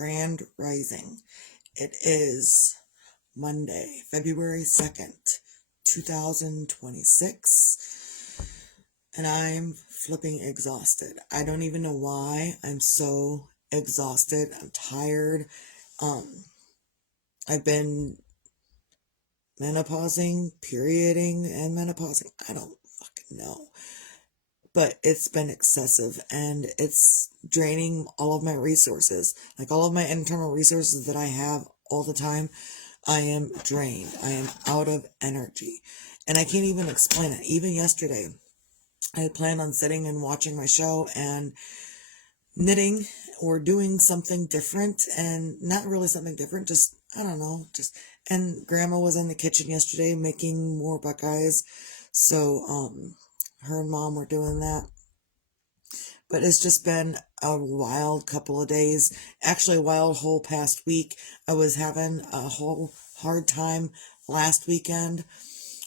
Grand Rising. It is Monday, February 2nd, 2026, and I'm flipping exhausted. I don't even know why I'm so exhausted. I'm tired. I've been menopausing, perioding, and menopausing. I don't fucking know. But it's been excessive and it's draining all of my resources. Like all of my internal resources that I have all the time, I am drained. I am out of energy. And I can't even explain it. Even yesterday, I had planned on sitting and watching my show and knitting or doing something different, and not really something different, just, I don't know, and Grandma was in the kitchen yesterday making more Buckeyes. So, her and Mom were doing that. But it's just been a wild couple of days. Actually, a wild whole past week. I was having a whole hard time last weekend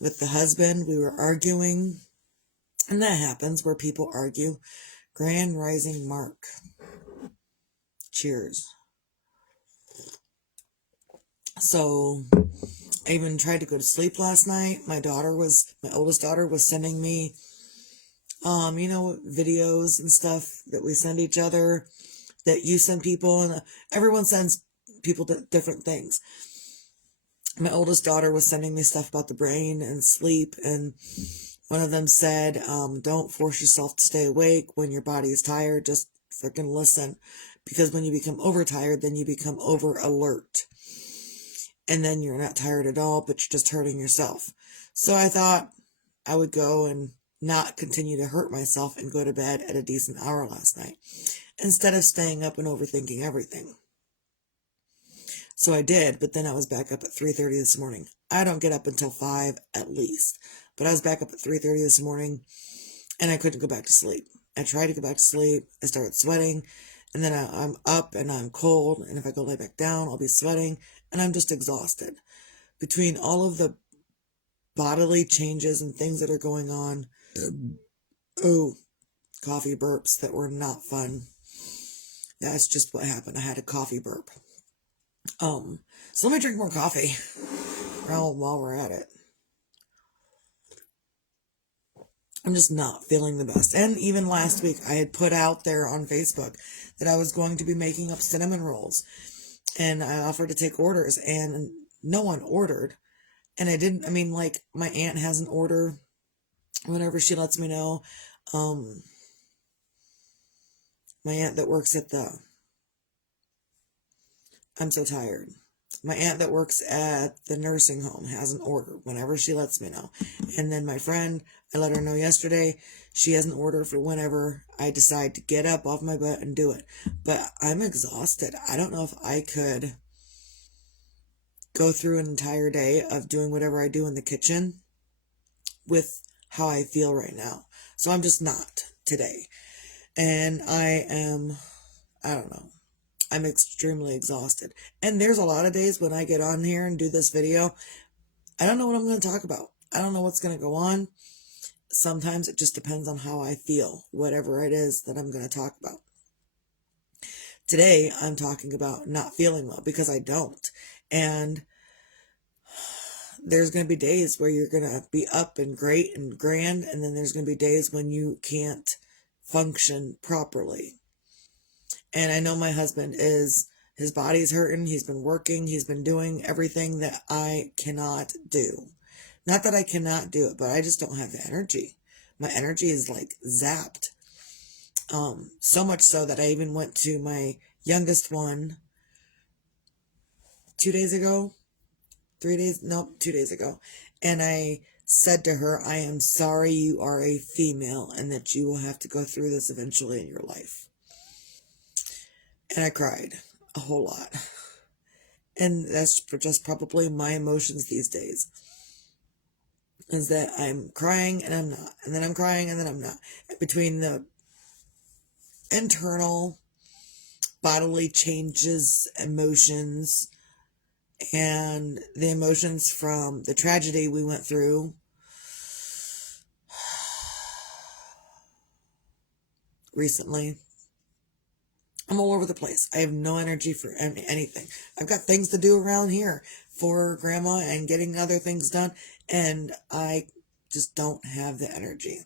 with the husband. We were arguing. And that happens where people argue. Grand Rising Mark. Cheers. So, I even tried to go to sleep last night. My oldest daughter was sending me videos and stuff that we send each other, that you send people, and everyone sends people different things. My oldest daughter was sending me stuff about the brain and sleep, and one of them said, don't force yourself to stay awake when your body is tired, just freaking listen, because when you become overtired, then you become over alert, and then you're not tired at all, but you're just hurting yourself. So I thought I would go and not continue to hurt myself and go to bed at a decent hour last night, instead of staying up and overthinking everything. So I did, but then I was back up at 3:30 this morning. I don't get up until 5 at least, but I was back up at 3:30 this morning, and I couldn't go back to sleep. I tried to go back to sleep, I started sweating, and then I'm up and I'm cold, and if I go lay back down, I'll be sweating, and I'm just exhausted. Between all of the bodily changes and things that are going on, coffee burps that were not fun. That's just what happened. I had a coffee burp. So let me drink more coffee while we're at it. I'm just not feeling the best. And even last week, I had put out there on Facebook that I was going to be making up cinnamon rolls. And I offered to take orders, and no one ordered. And my aunt has an order whenever she lets me know. My aunt that works at I'm so tired. My aunt that works at the nursing home has an order whenever she lets me know. And then my friend, I let her know yesterday, she has an order for whenever I decide to get up off my butt and do it. But I'm exhausted. I don't know if I could go through an entire day of doing whatever I do in the kitchen with how I feel right now. So I'm just not today. And I don't know. I'm extremely exhausted. And there's a lot of days when I get on here and do this video, I don't know what I'm going to talk about. I don't know what's going to go on. Sometimes it just depends on how I feel, whatever it is that I'm going to talk about. Today, I'm talking about not feeling well, because I don't. And there's going to be days where you're going to be up and great and grand, and then there's going to be days when you can't function properly. And I know my husband his body's hurting. He's been working. He's been doing everything that I cannot do. Not that I cannot do it, but I just don't have the energy. My energy is like zapped. So much so that I even went to my youngest one 2 days ago. 2 days ago. And I said to her, I am sorry you are a female and that you will have to go through this eventually in your life. And I cried a whole lot. And that's just probably my emotions these days. Is that I'm crying and I'm not. And then I'm crying and then I'm not. Between the internal bodily changes, emotions, and the emotions from the tragedy we went through recently, I'm all over the place. I have no energy for anything. I've got things to do around here for grandma and getting other things done, and I just don't have the energy.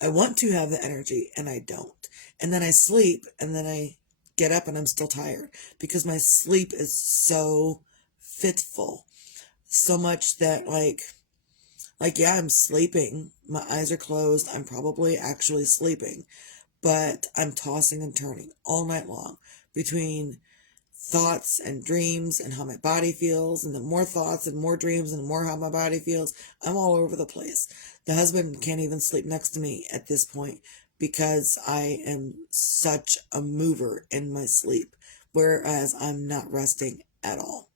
I want to have the energy and I don't. And then I sleep and then I get up and I'm still tired because my sleep is so fitful. So much that yeah, I'm sleeping. My eyes are closed. I'm probably actually sleeping, but I'm tossing and turning all night long between thoughts and dreams and how my body feels, and the more thoughts and more dreams and the more how my body feels. I'm all over the place. The husband can't even sleep next to me at this point because I am such a mover in my sleep, whereas I'm not resting at all.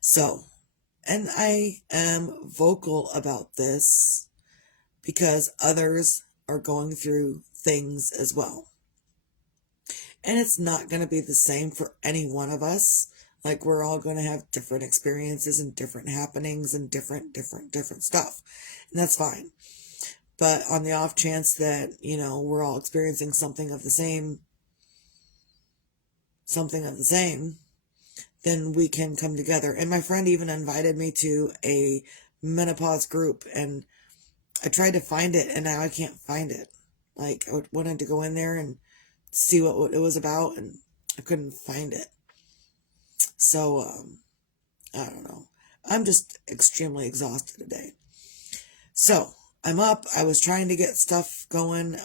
So, and I am vocal about this because others are going through things as well. And it's not going to be the same for any one of us. Like, we're all going to have different experiences and different happenings and different stuff. And that's fine. But on the off chance that, we're all experiencing something of the same, then we can come together. And my friend even invited me to a menopause group, and I tried to find it, and now I can't find it. Like, I wanted to go in there and see what it was about, and I couldn't find it. So, I don't know. I'm just extremely exhausted today. So, I'm up. I was trying to get stuff going,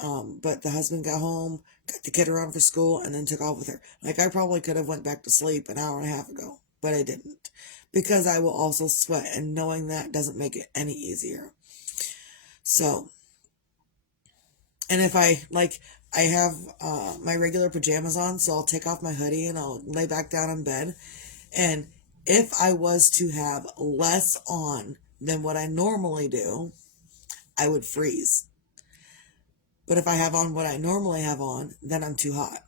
but the husband got home, got the kid around for school, and then took off with her. Like, I probably could have went back to sleep an hour and a half ago, but I didn't. Because I will also sweat, and knowing that doesn't make it any easier. So, and if I have my regular pajamas on, so I'll take off my hoodie and I'll lay back down in bed. And if I was to have less on than what I normally do, I would freeze. But if I have on what I normally have on, then I'm too hot.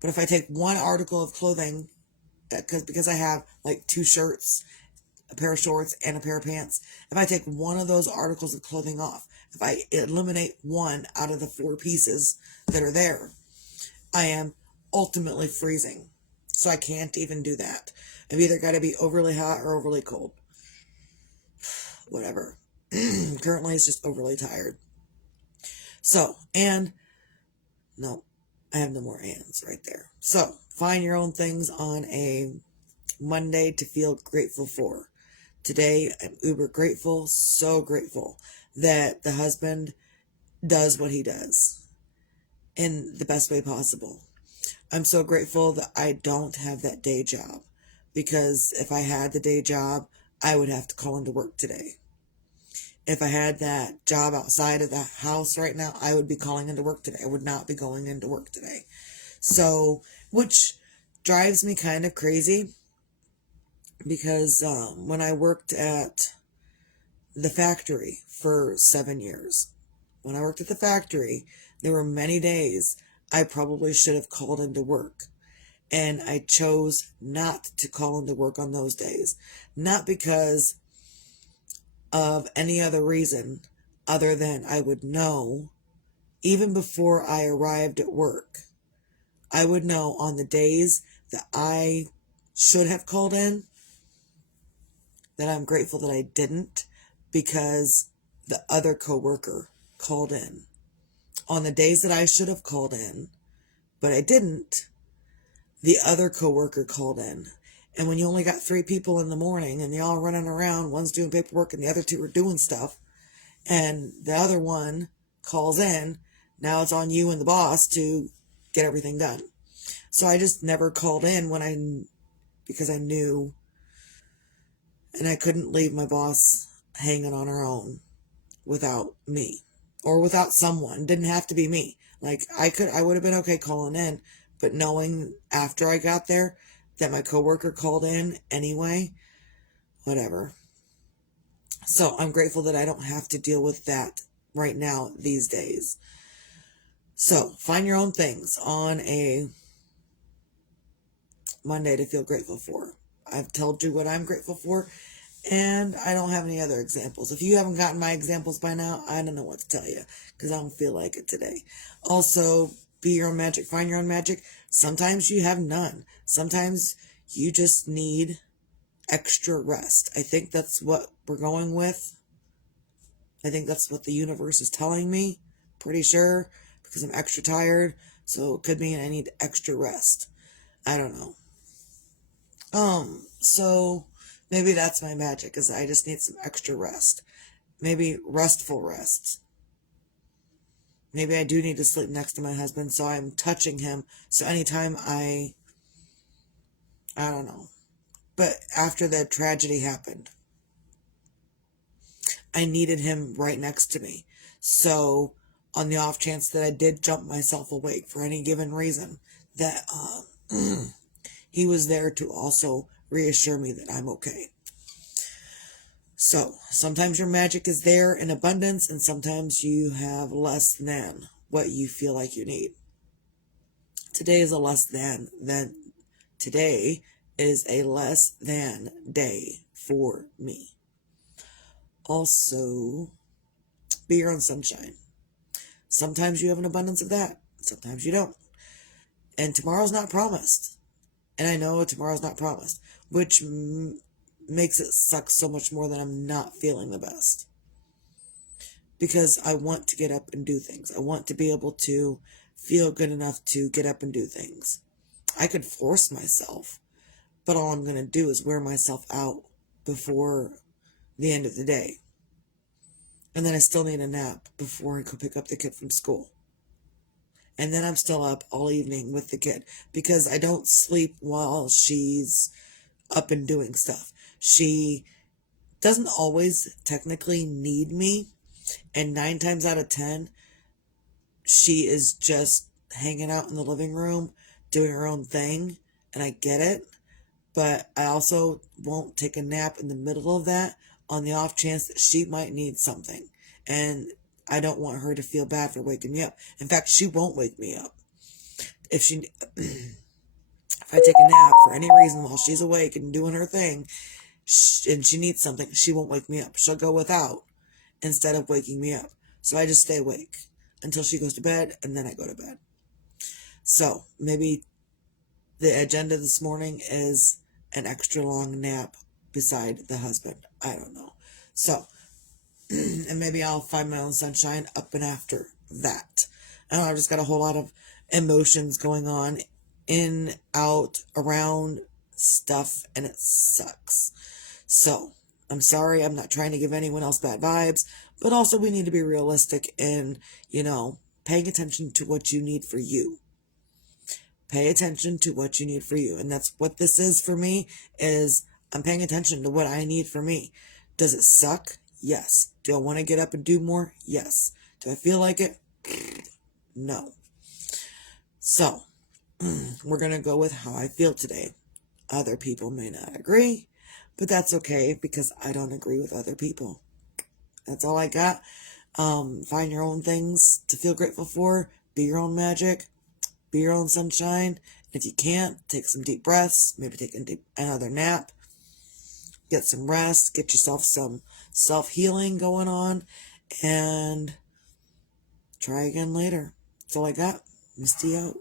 But if I take one article of clothing, because I have like 2 shirts, a pair of shorts, and a pair of pants, if I take one of those articles of clothing off, if I eliminate one out of the 4 pieces that are there, I am ultimately freezing. So I can't even do that. I've either got to be overly hot or overly cold. Whatever. Currently, it's just overly tired. So, and no, I have no more hands right there. So, find your own things on a Monday to feel grateful for. Today, I'm uber grateful, so grateful that the husband does what he does in the best way possible. I'm so grateful that I don't have that day job, because if I had the day job, I would have to call into work today. If I had that job outside of the house right now, I would be calling into work today. I would not be going into work today. So, which drives me kind of crazy, because when I worked at the factory for 7 years, when I worked at the factory, there were many days I probably should have called into work. And I chose not to call into work on those days. Not because of any other reason other than I would know, even before I arrived at work, I would know on the days that I should have called in, that I'm grateful that I didn't, because the other coworker called in. On the days that I should have called in, but I didn't, the other coworker called in. And when you only got 3 people in the morning and they're all running around, one's doing paperwork and the other 2 are doing stuff, and the other one calls in, now it's on you and the boss to get everything done. So I just never called in because I knew, and I couldn't leave my boss hanging on her own without me or without someone. It didn't have to be me. Like, I would have been okay calling in, but knowing after I got there that my coworker called in anyway, whatever. So I'm grateful that I don't have to deal with that right now these days. So find your own things on a Monday to feel grateful for. I've told you what I'm grateful for, and I don't have any other examples. If you haven't gotten my examples by now, I don't know what to tell you, because I don't feel like it today. Also, be your own magic, find your own magic. Sometimes you have none. Sometimes you just need extra rest. I think that's what we're going with. I think that's what the universe is telling me. Pretty sure, because I'm extra tired. So it could mean I need extra rest. I don't know. So maybe that's my magic, is I just need some extra rest. Maybe restful rest. Maybe I do need to sleep next to my husband, so I'm touching him. So anytime I don't know. But after the tragedy happened, I needed him right next to me. So on the off chance that I did jump myself awake for any given reason, that he was there to also reassure me that I'm okay. So sometimes your magic is there in abundance, and sometimes you have less than what you feel like you need. Today is a less than today is a less than day for me. Also, be your own sunshine. Sometimes you have an abundance of that. Sometimes you don't. And tomorrow's not promised. And I know tomorrow's not promised, which makes it suck so much more that I'm not feeling the best. Because I want to get up and do things. I want to be able to feel good enough to get up and do things. I could force myself, but all I'm going to do is wear myself out before the end of the day. And then I still need a nap before I go pick up the kid from school. And then I'm still up all evening with the kid because I don't sleep while she's up and doing stuff. She doesn't always technically need me. And 9 times out of 10, she is just hanging out in the living room, doing her own thing. And I get it. But I also won't take a nap in the middle of that on the off chance that she might need something. And I don't want her to feel bad for waking me up. In fact, she won't wake me up. If I take a nap for any reason while she's awake and doing her thing, and she needs something, she won't wake me up. She'll go without instead of waking me up. So I just stay awake until she goes to bed, and then I go to bed. So maybe the agenda this morning is an extra long nap beside the husband. I don't know. So, and maybe I'll find my own sunshine up and after that. I don't know, I've just got a whole lot of emotions going on in, out, around stuff, and it sucks. So, I'm sorry, I'm not trying to give anyone else bad vibes, but also we need to be realistic in, paying attention to what you need for you. Pay attention to what you need for you. And that's what this is for me, is I'm paying attention to what I need for me. Does it suck? Yes. Do I want to get up and do more? Yes. Do I feel like it? No. So, we're going to go with how I feel today. Other people may not agree, but that's okay because I don't agree with other people. That's all I got. Find your own things to feel grateful for. Be your own magic. Be your own sunshine. If you can't, take some deep breaths. Maybe take another nap. Get some rest. Get yourself some self-healing going on. And try again later. That's all I got. Misty out.